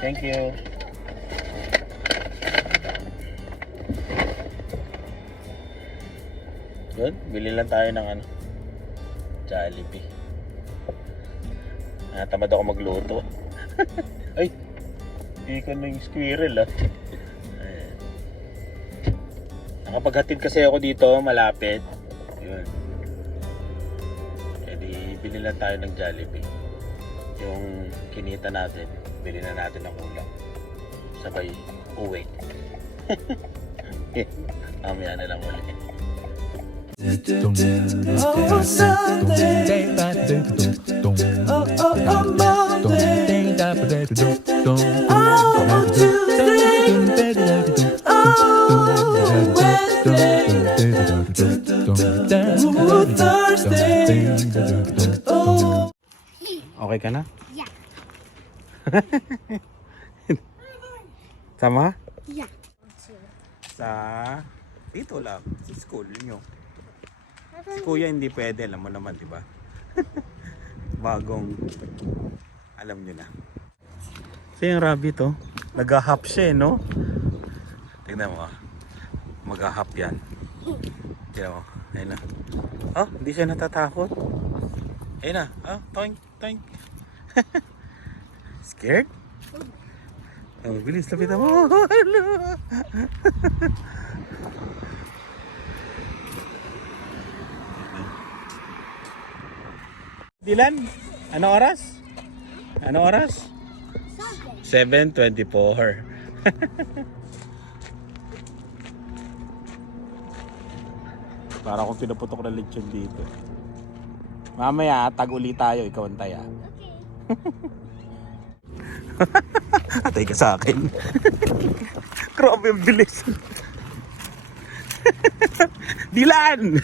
Thank you. Good, bili lang tayo ng ano, Jollibee. Tamad ako magluto. Ay, hindi ko na yung squirrel Ayan. Nakapaghatid kasi ako dito, malapit. Yun. E di, bili lang tayo ng Jollibee. Yung kinita natin, bili na natin ng ulam. Sabay uwi. Mamaya na lang ulit. Oh, Sunday. Oh, Monday. Oh, Tuesday. Oh, Wednesday. Oh, Thursday. Oh. Okay ka na? Yeah. Sama? Yeah. Sa dito lang, sa school nyo. Si kuya hindi pwede, alam mo naman, di ba? Bagong, alam nyo na. So yung rabbit nag-hop siya no? Tignan mo mag-hop yan. Tignan mo, ayun na. Oh, hindi siya natatakot. Ayun na, toink, toink. Scared? Oh, bilis, lapitan mo. Dylan, ano oras? Ano oras? 7:24. Para akong pinuputok na lechon dito. Mamaya, tag uli tayo, ikaw antay Okay. Atay ka sa akin. Grabe ang bilis. Dylan!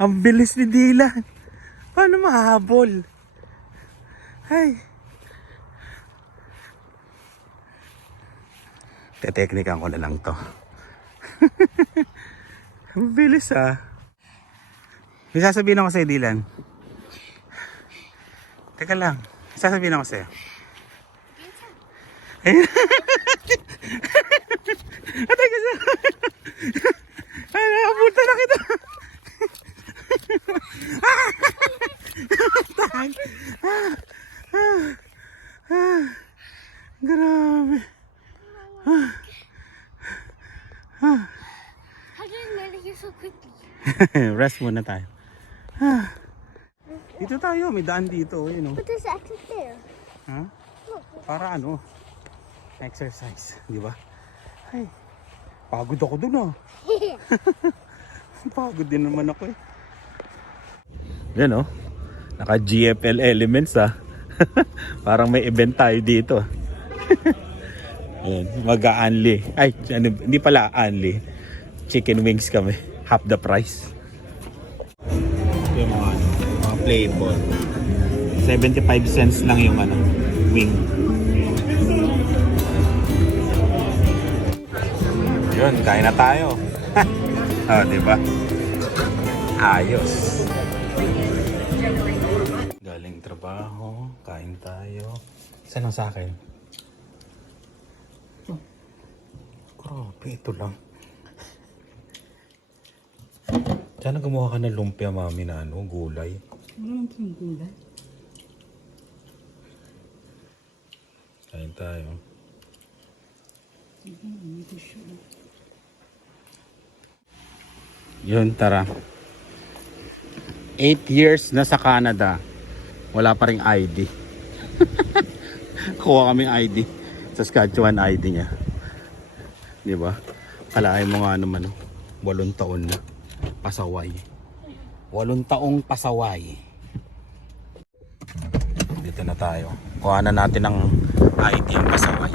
Ang bilis ni Dylan. Paano mahabol? Ay. Teteknikan ko na lang to. Ang bilis May sasabihin ako sa'yo, Dylan. Teka lang. May sasabihin ako sa'yo. Ayun. Atay ka sa... Ay, nakapunta na kita. Grabe. How did it manage you so quickly? Rest muna tayo. Dito tayo, may daan dito, But there's exit there. Ha? Para exercise, di ba? Ay, pagod ako dun Pagod din naman ako Yan naka GFL Elements Parang may event tayo dito. Ayan, mag-a-unli. Ay, hindi pala unli. Chicken wings kami. Half the price. Ito yung mga flavor. 75 cents lang yung wing. Yun, kain na tayo. Diba? Ayos. Galing trabaho, kain tayo. Saan ang sa akin? Grabe, ito lang. Sana gumawa ka ng lumpia, mami, na gulay. Ano yung gulay? Kain tayo. Yun, tara. 8 years na sa Canada. Wala pa ring ID. Kuha kaming ID. Saskatchewan ID niya. Di ba? Kalahin mo nga naman 8 taon na. Pasaway. 8 taong pasaway. Dito na tayo. Kuha na natin ng ID yung pasaway.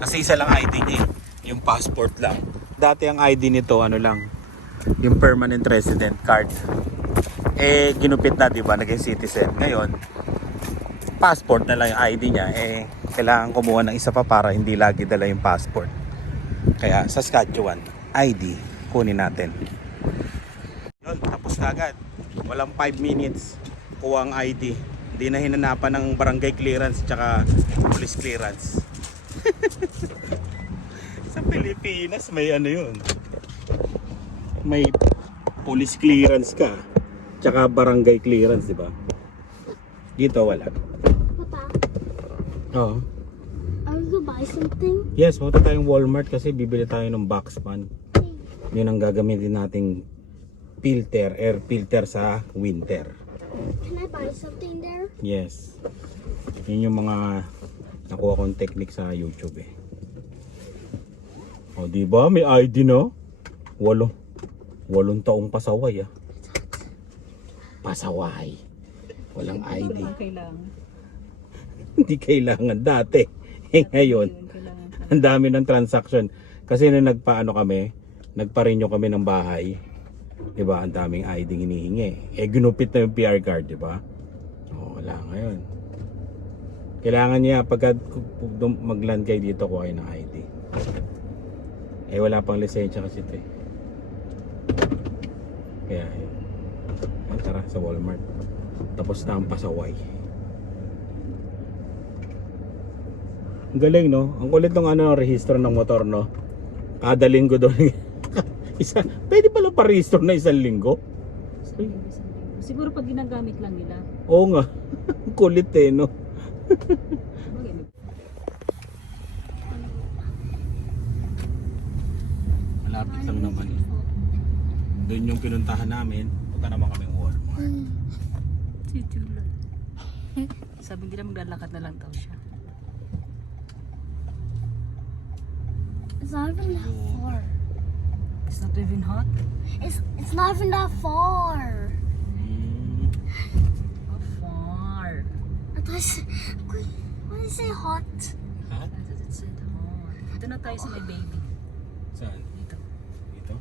Kasi isa lang ID niya. Yung passport lang. Dati ang ID nito lang. Yung permanent resident card. Ginupit na, di ba? Naging citizen. Ngayon, passport na lang yung ID niya. Kailangan kumuha ng isa pa para hindi lagi dala yung passport. Kaya Saskatchewan ID kunin natin. Yun, tapos na kagad. Walang 5 minutes. Kuha ang ID. Hindi na hinanapan ng barangay clearance tsaka police clearance. Sa Pilipinas may ano yun. May police clearance ka tsaka barangay clearance, di ba? Dito wala. Papa, Oo. are we gonna buy something? Yes, punta tayong Walmart kasi bibili tayo ng box fan. Yun ang gagamitin nating filter, air filter sa winter. Can I buy something there? Yes. Yun yung mga nakuha kong technique sa YouTube eh. O diba, may ID no? Walong taong pasaway ah. Pasaway. Walang ID. Kailangan. Hindi kailangan dati. Eh ngayon, ang dami ng transaction. Kasi nung nagpaano kami, nagpa-renew kami ng bahay. 'Di ba? Ang daming ID hinihingi. Eh ginupit na yung PR card, 'di ba? Oh, wala ngayon. Kailangan niya pagka mag-land kayo dito kuha kayo ng ID. Eh wala pang lisensya kasi ito eh. Kaya yun. Ah, tara sa Walmart. Tapos na ang pasaway. Ang galing no? Ang kulit ng ano, rehistro ng motor no? Kada linggo doon. Pwede pala pa-rehistro na isang linggo? Siguro pag ginagamit lang nila. Oo nga. Ang kulit eh no? Malapit lang naman eh. Doon yung pinuntahan namin. Punta naman kami Walmart. Si Jula. Sabi nila maglalakad na lang daw siya. It's not even that far. It's not even hot. It's not even that far. How far? I thought what did you say hot? Ha? It's hot. Dito na tayo sa may baby. Saan? Dito. Dito?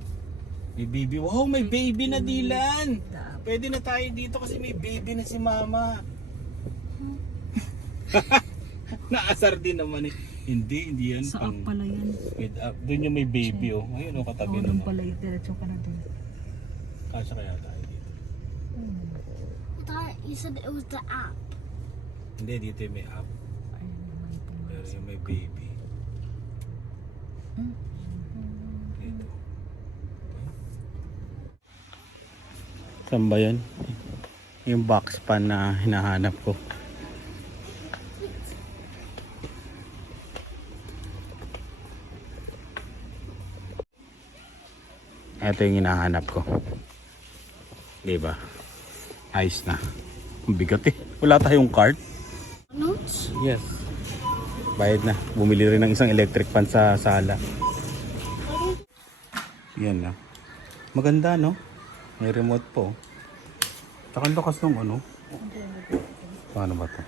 May baby. Wow, may baby na Dylan! Dap. Pwede na tayo dito kasi may baby na si mama. Naasar din naman eh. Hindi yan. Sa up pala yan. With up. Doon yung may baby oh. Ayun oh, katabi Oo, na. doon pala yun. Diretso ka na doon. Kasya kaya tayo dito. I thought you said it was the app. Hindi, dito yung may up. Ayun naman itong Pero yung may baby. Dito. Saan ba yan? Yung box pan na hinahanap ko. Ito yung hinahanap ko. Diba? Ayos na. Ang bigat eh. Wala tayong card. Notes? Yes. Bayad na. Bumili rin ng isang electric fan sa sala. Yan na. Maganda no? May remote po. Taka lakas ng ano. Paano ba to?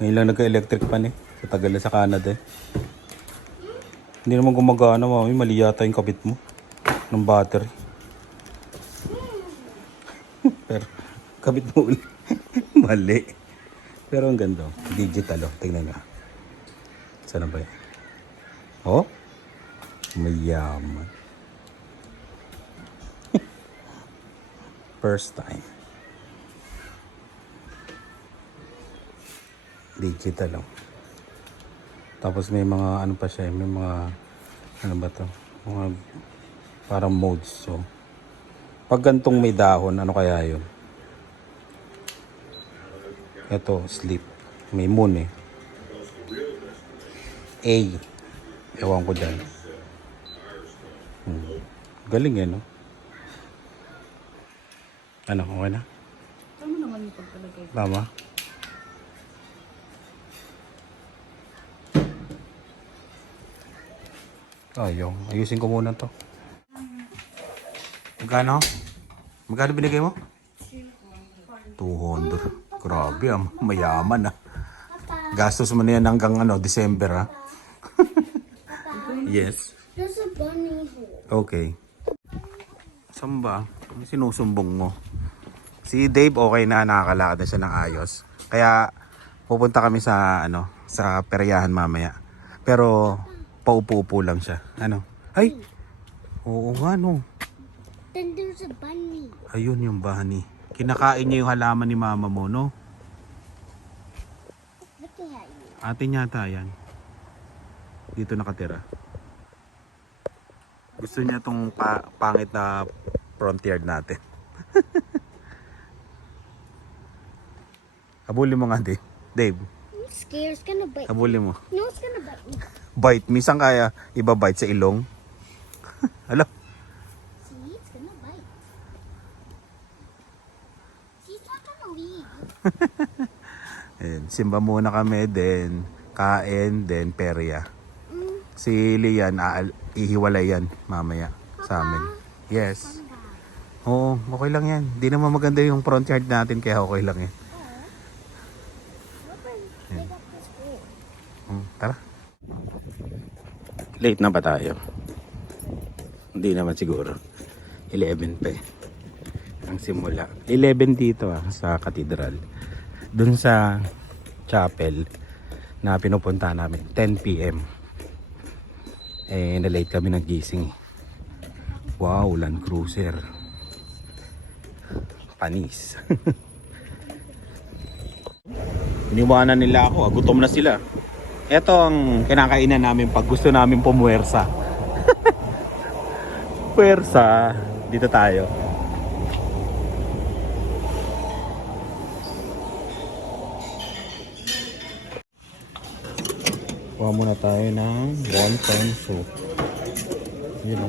Ngayon lang nagka-electric fan eh. Sa tagal na sa Canada eh. Hindi naman gumagana mami. Mali yata yung kabit mo. Ng battery. Pero kabit mo ulit. Mali. Pero ang ganda. Digital oh. Tingnan nga. Saan ba yan? Oh? Mayaman. First time. Digital oh. Tapos may mga ano pa siya. May mga ano ba to? Mga parang modes. So pag gantong may dahon, ano kaya yun? Ito, sleep. May moon eh. A. Ewan ko dyan. Galing eh, no? Ano, okay na? Tama naman yung pagkalagay. Tama? Ayusin ko muna to. Magkano? Magkano binigay mo? 200. Grabe ah, mayaman ah. Gastos mo na yan hanggang ano, December ah. Yes. There's a bunny hole. Okay. Saan ba? Ano sinusumbong mo? Si Dave okay na, nakakalakad na siya ng ayos. Kaya pupunta kami sa ano, sa peryahan mamaya. Pero paupo-upo lang siya. Ano? Ay! Oo nga no. Then there's a bunny. Ayun yung bunny. Kinakain niya yung halaman ni mama mo, no? Looking at you. Atin yata yan. Dito nakatira. Gusto niya tong pangit na front yard natin. Habulin mo nga, Dave. Dave, I'm scared. It's gonna bite. habulin mo. No, it's gonna bite me. Bite. Minsan kaya ibabite sa ilong. Alam. See, it's gonna bite. See, it's not gonna leave. Ayan, simba muna kami, then kain, then perya. Mm, Si Lian, ihiwalay yan mamaya sa amin. Yes. fun guy. Oo, okay lang yan. Di naman maganda yung front yard natin, kaya okay lang yan. Look where they got this hole. Tara. Late na ba tayo? Hindi naman siguro. 11 pa eh. Ang simula. 11 dito sa cathedral. Dun sa chapel na pinupunta namin. 10 p.m. Eh, na-late kami nagising. Wow, Land Cruiser. Panis. Iniwanan nila ako. Gutom na sila. Ito ang kinakainan namin pag gusto namin pumuwersa. Puwersa. Dito tayo. Kuha muna tayo ng wonton soup. Yun o.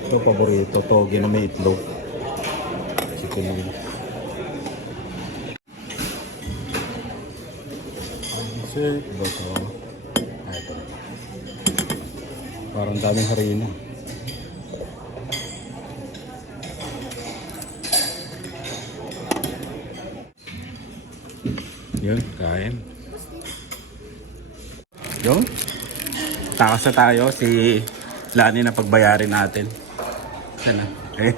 Ito paborito, toge na may itlog. Chicken wings. Dessert ba ito? Ito. Parang daming harina. Yun, kain. Yun. Takas na tayo. Si Lani na pagbayarin natin. Sana. Okay.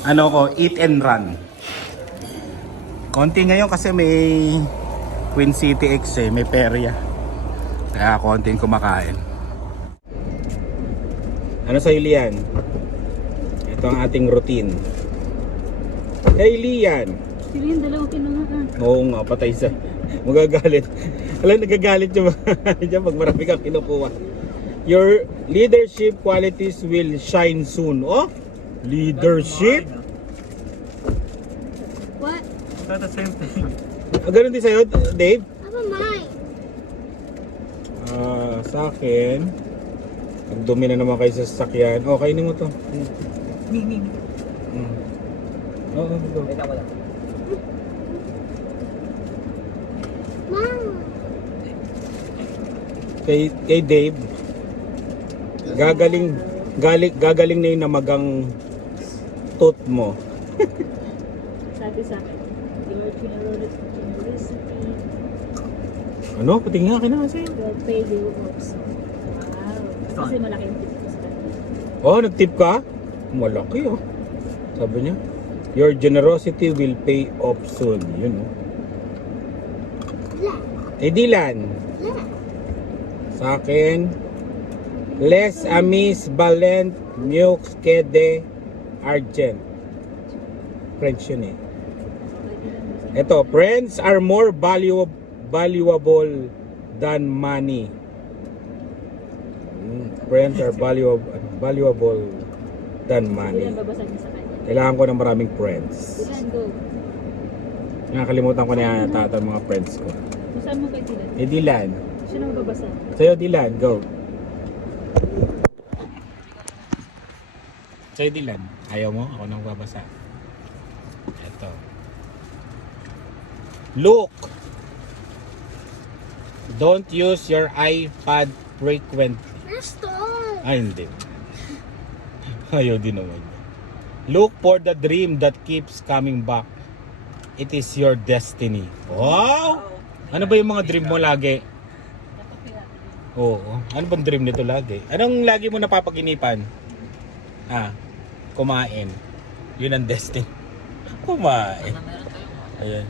Ano ko, eat and run. Konti ngayon kasi may Queen City X may perya. Kaya konting kumakain. Ano sa Lian? Ito ang ating routine. Hey Lian! Sino yung dalawa kinuha? Oo nga, patay sa. Magagalit. Alam, nagagalit yung dyan pag marami kang kinukuha. Your leadership qualities will shine soon. Oh? Leadership? What? Not the same thing. Ganun din sa'yo, Dave? How about mine? Sa akin, nagdumi na naman kayo sa sasakyan. Oh, kainin mo to. Oo, go. Mom. Kay Dave, gagaling na yung namagang tooth mo. Sabi sa akin, your generosity Ano? Patingin nga na kasi. will pay you also. Wow. Kasi malaki yung tip ko sa kanya. Oh, nag-tip ka? Malaki oh. Sabi niya, your generosity will pay off soon. Yun oh. Dilan. Sa akin, les amis valent mieux que de argent. French yun eh. Ito, friends are more valuable than money. Friends are valuable than money. Dilan, babasa niya sa kanya. Kailangan ko ng maraming friends. Dilan, go. Nakakalimutan ko na yata ang mga friends ko. Saan mo kay Dilan? Dilan. Sino ang babasa? Sa'yo, Dilan. Go. Sa'yo, Dilan. Ayaw mo? Ako nang babasa. Ito. Look! Don't use your iPad frequently. Stop. Ay, hindi. Ayaw din naman. Look for the dream that keeps coming back. It is your destiny. Wow! Ano ba yung mga dream mo lagi? Oo. Ano bang dream nito lagi? Anong lagi mo napapaginipan? Kumain. Yun ang destiny. Kumain. Ayan.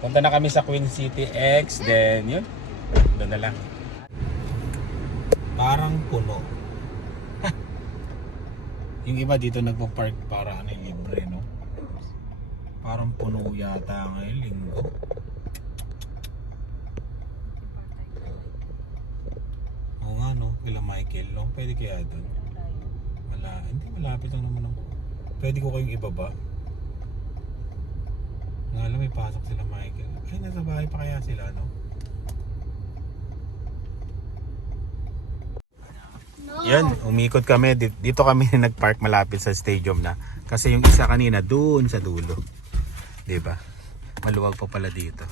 Punta na kami sa Queen City X, then yun. Doon na lang. Parang puno. Yung iba dito nagpo-park para ano libre, no? Parang puno yata ngayong linggo. Oo nga, no? Kila Michael, no? Pwede kaya doon? Hindi, malapit lang naman ako. Pwede ko kayong ibaba. Nga alam, may pasok sila Michael. Ay, nasa bahay pa kaya sila, no? Yan, umikot kami. Dito kami nagpark malapit sa stadium na. Kasi yung isa kanina doon sa dulo. 'Di ba? Maluwag pa pala dito.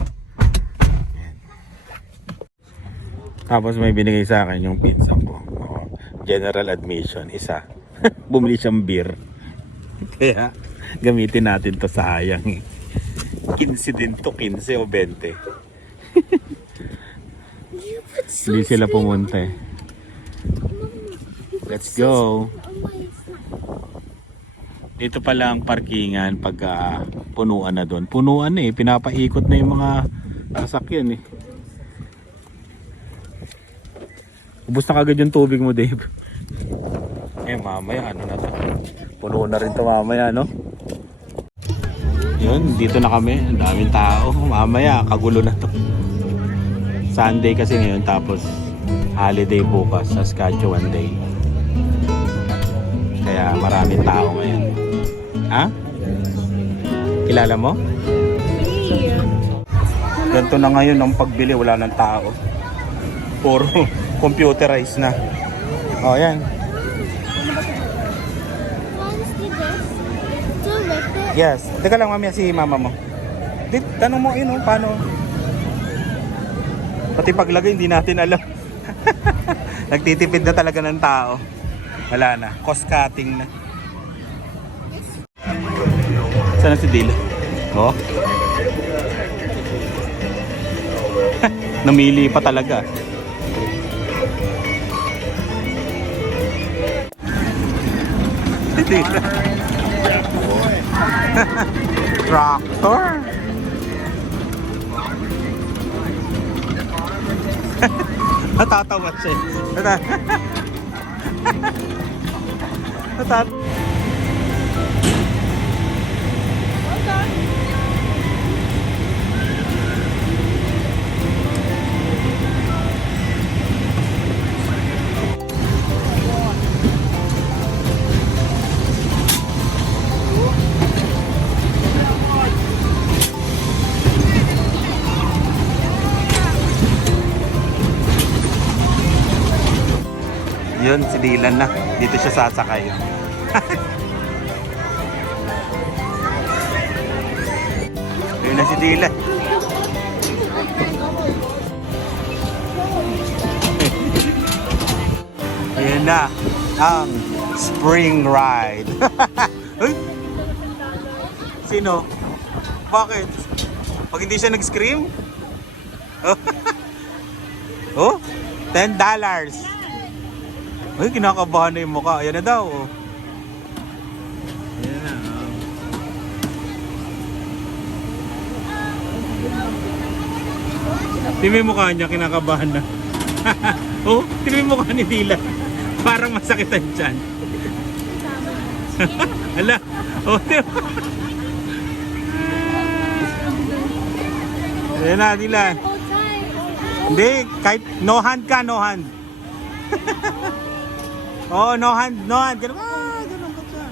Yan. Tapos may binigay sa akin yung pizza ko. General admission, isa. Bumili siyang beer. Kaya gamitin natin to, sayang eh. 15 din to, 15 o 20. Hindi sila pumunta eh. Let's go. Dito pala ang parkingan pag punuan na doon. Punuan na eh, pinapaikot na yung mga sasakyan eh. Ubus na kagad yung tubig mo, Dave. Mamaya ano na to. Puno na rin to mamaya, no? Yun, dito na kami. Ang daming tao. Mamaya, kagulo na to. Sunday kasi ngayon, tapos holiday bukas, Saskatchewan Day. Kaya maraming tao ngayon. Ha? Kilala mo? Ganito na ngayon ang pagbili, wala ng tao. Puro computerized na. Oh, yan. Yes. Teka lang, mamaya si mama mo. Tanong mo yun, paano? Pati paglagay, hindi natin alam. Nagtitipid na talaga ng tao. Wala na. Cost cutting na. Saan na si Dila? Oh? Namili pa talaga. Dila. Tractor. Natatawa siya. Yun, si Dylan na. Dito siya sasakay. Yun na si Dylan. Ayan na ang spring ride. Uy! Sino? Bakit? Pag hindi siya nag-scream? Oh? $10. Ay, kinakabahan na yung mukha. Ayan na daw. Oh. Ayan na. Tingnan yung mukha niya, kinakabahan na. Oh, tingnan yung mukha ni Dila. Parang masakitan dyan. Hala. Oh, diba? Ayan na, Dila. Hindi, kahit no hand ka, no hand. Oh, no hand, no hand. Ganun, ganun ka siya.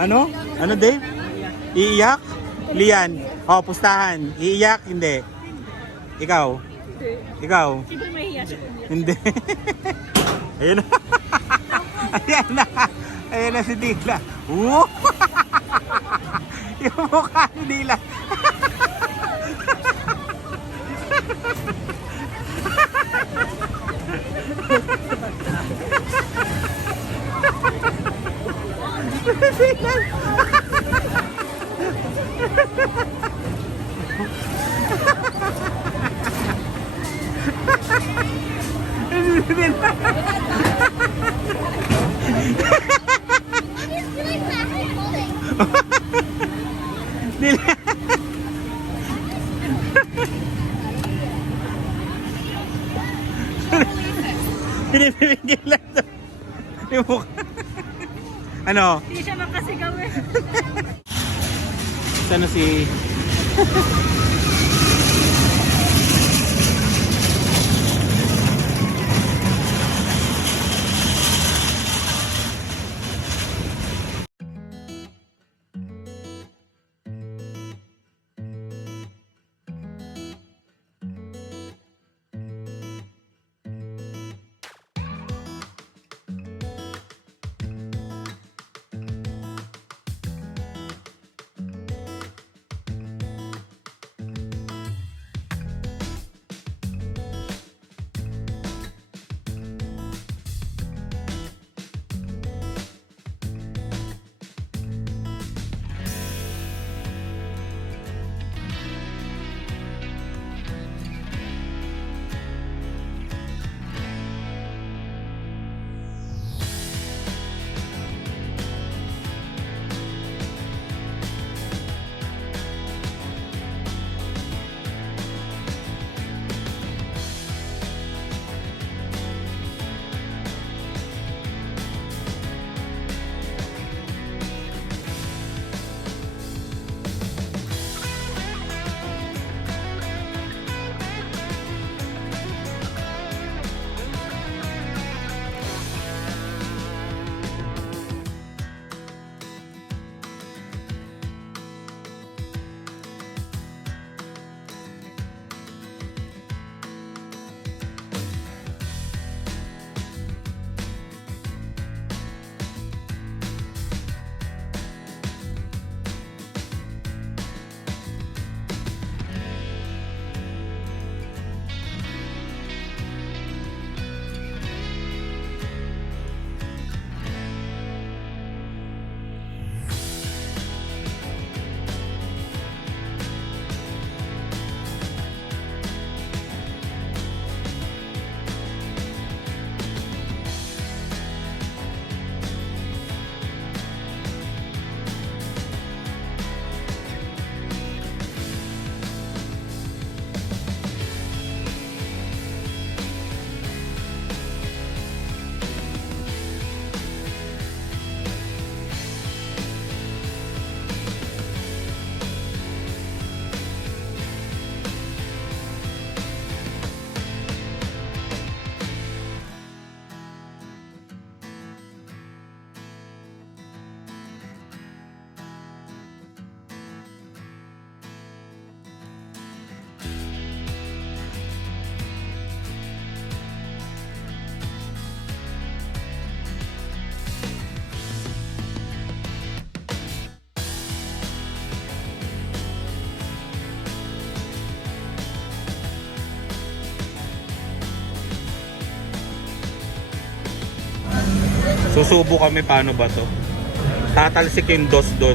Ano? Ano, Dave? Iiyak? Lian. Oh, pustahan. Iiyak? Hindi. Ikaw? Ikaw? Siyempre mahihiya siya. Hindi. Ayun na. Ayan na. Ayan na si Dila. Woo! Yung mukha ni Dila. Pinipigil lang to. Yung mukha. Ano? Hindi siya makasigaw eh. Sana si... Susubo kami, paano ba to? Tatalsik yung dos doon.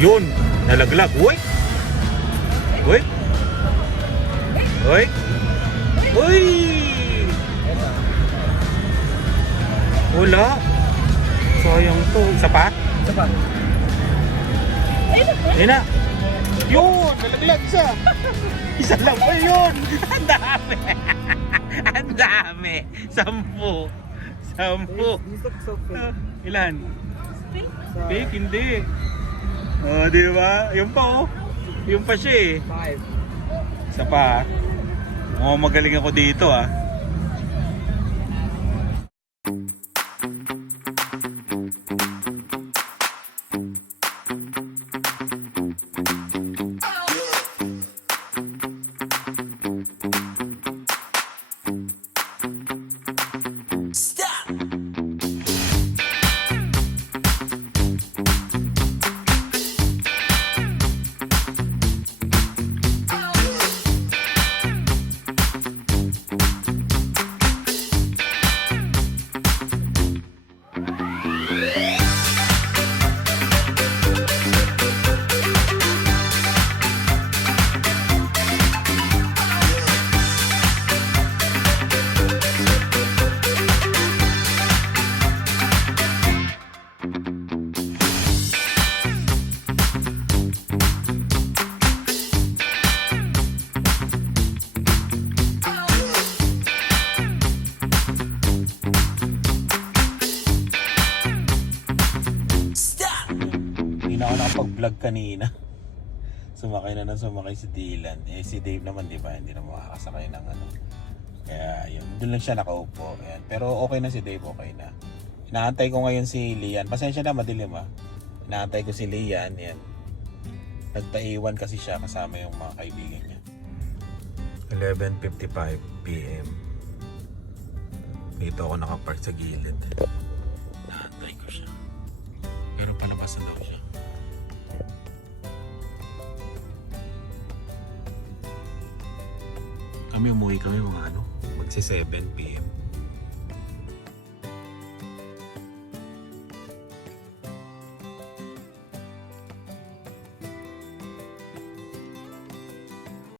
Yun, nalaglag. Uy! Uy! Uy! Uy! Wala. Sayang to. Isa pa? Isa pa. Ayun na. Yun! Nalaglag isa. Isa lang pa yun. Ang dami. Ang dami. 10. 10. These look so fake. Ilan? Sa Fake, hindi. Oh, di ba? Yung pa oh. Yung pa siya eh. 5. Isa pa. Oh, magaling ako dito ah. Pag-vlog kanina. Sumakay na sumakay si Dylan. Eh si Dave naman, di ba? Hindi na makakasakay ng ano. Kaya yun, doon lang siya nakaupo. Ayan. Pero okay na si Dave, okay na. Inaantay ko ngayon si Lian. Pasensya na, madilim ah. Inaantay ko si Lian. Yan. Nagpaiwan kasi siya kasama yung mga kaibigan niya. 11:55 PM. Dito ako nakapark sa gilid. Inaantay ko siya. Pero palabas na daw siya. Kami umuwi kami mga magsi 7 PM.